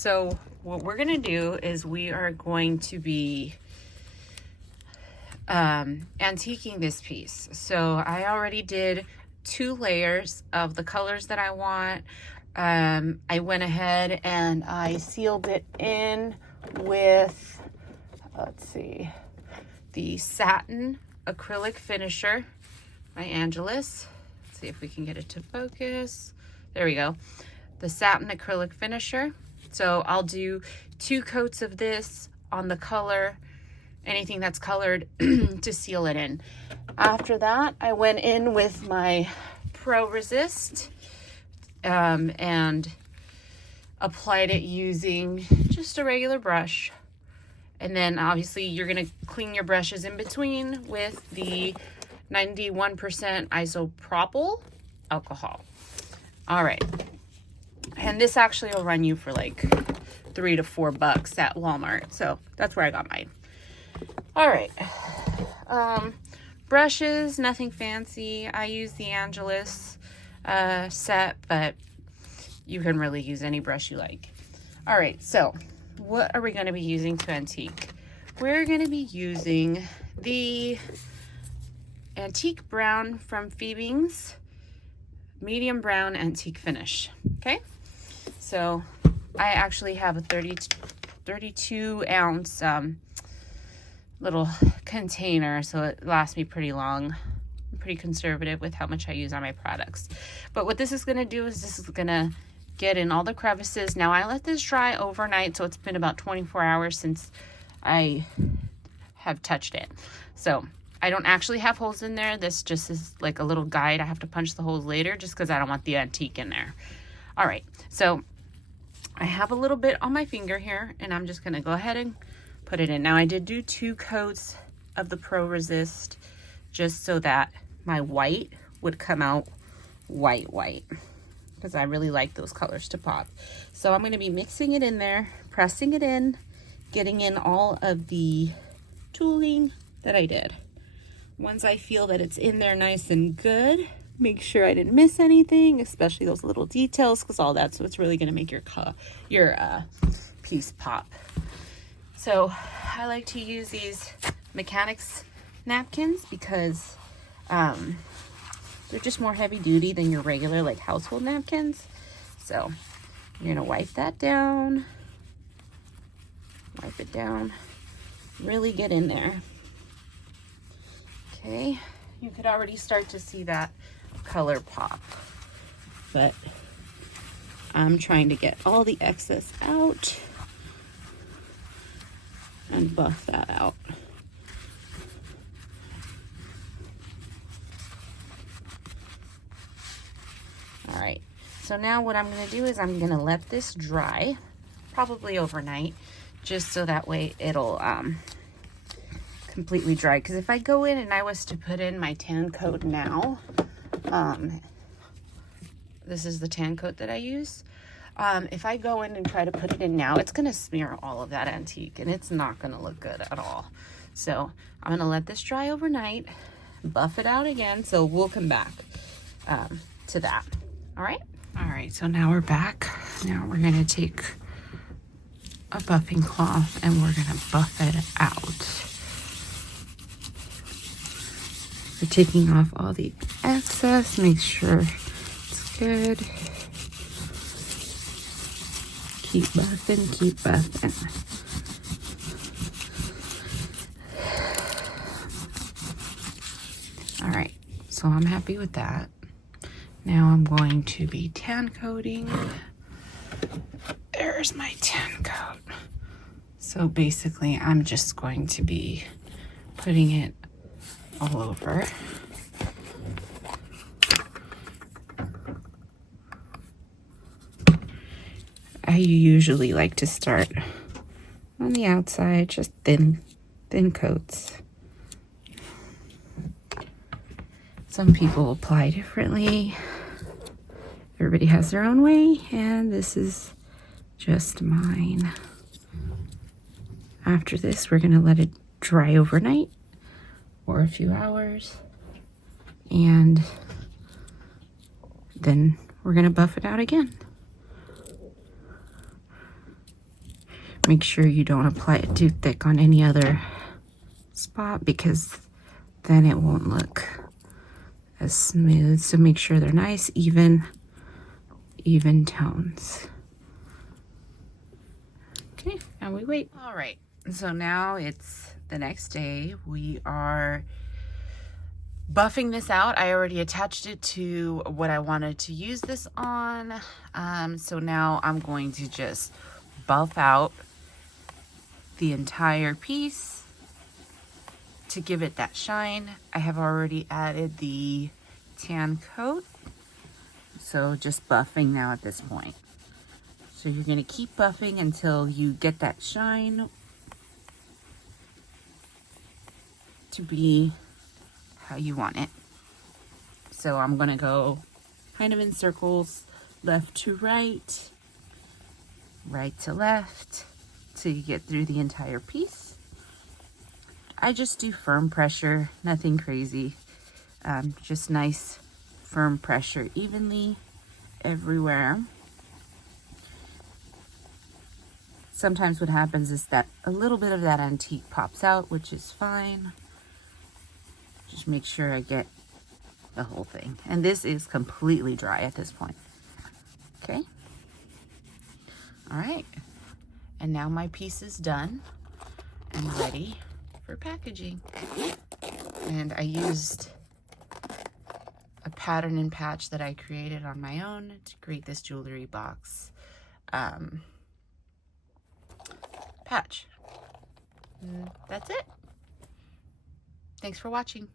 So what we're gonna do is we are going to be antiquing this piece. So I already did 2 layers of the colors that I want. I went ahead and I sealed it in with, let's see, the satin acrylic finisher by Angelus. Let's see if we can get it to focus. There we go. The satin acrylic finisher. So I'll do 2 coats of this on the color, anything that's colored, to seal it in. After that, I went in with my Pro Resist and applied it using just a regular brush. And then obviously you're gonna clean your brushes in between with the 91% isopropyl alcohol. All right. And this actually will run you for like $3 to $4 at Walmart. So that's where I got mine. All right. Brushes, nothing fancy. I use the Angelus set, but you can really use any brush you like. All right, so what are we going to be using to antique? We're going to be using the Antique Brown from Fiebing's medium brown antique finish. Okay, so I actually have a 32 ounce little container, so it lasts me pretty long. I'm pretty conservative with how much I use on my products. But what this is going to do is this is going to get in all the crevices. Now I let this dry overnight, so it's been about 24 hours since I have touched it. So I don't actually have holes in there. This just is like a little guide. I have to punch the holes later just because I don't want the antique in there. All right, so I have a little bit on my finger here, and I'm just going to go ahead and put it in. Now I did do 2 coats of the Pro Resist just so that my white would come out white, because I really like those colors to pop. So I'm going to be mixing it in there, pressing it in, getting in all of the tooling that I did. Once I feel that it's in there nice and good, make sure I didn't miss anything, especially those little details, because all that's what's really going to make your piece pop. So I like to use these mechanics napkins because they're just more heavy duty than your regular like household napkins. So you're gonna wipe that down, wipe it down, really get in there. Okay, you could already start to see that color pop, but I'm trying to get all the excess out and buff that out. All right, so now what I'm going to do is I'm going to let this dry, probably overnight, just so that way it'll completely dry. Because if I go in and I was to put in my tan coat now, this is the tan coat that I use. If I go in and try to put it in now, it's going to smear all of that antique and it's not going to look good at all. So I'm going to let this dry overnight, buff it out again. So we'll come back to that. All right. All right. So now we're back. Now we're going to take a buffing cloth and we're going to buff it out. We're taking off all the excess, make sure it's good. Keep buffing, keep buffing. All right, so I'm happy with that. Now I'm going to be tan coating. There's my tan coat. So basically, I'm just going to be putting it all over. I usually like to start on the outside, just thin coats. Some people apply differently. Everybody has their own way, and this is just mine. After this, we're going to let it dry overnight or a few hours, and then we're going to buff it out again. Make sure you don't apply it too thick on any other spot because then it won't look as smooth. So make sure they're nice, even tones. Okay, and we wait. All right, so now it's the next day. We are buffing this out. I already attached it to what I wanted to use this on. So now I'm going to just buff out the entire piece to give it that shine. I have already added the tan coat, so just buffing now at this point. So you're going to keep buffing until you get that shine to be how you want it. So I'm going to go kind of in circles, left to right, right to left, till you get through the entire piece. I just do firm pressure, nothing crazy. Just nice firm pressure evenly everywhere. Sometimes what happens is that a little bit of that antique pops out, which is fine. Just make sure I get the whole thing. And this is completely dry at this point. Okay. All right. And now my piece is done and ready for packaging. And I used a pattern and patch that I created on my own to create this jewelry box patch. And that's it. Thanks for watching.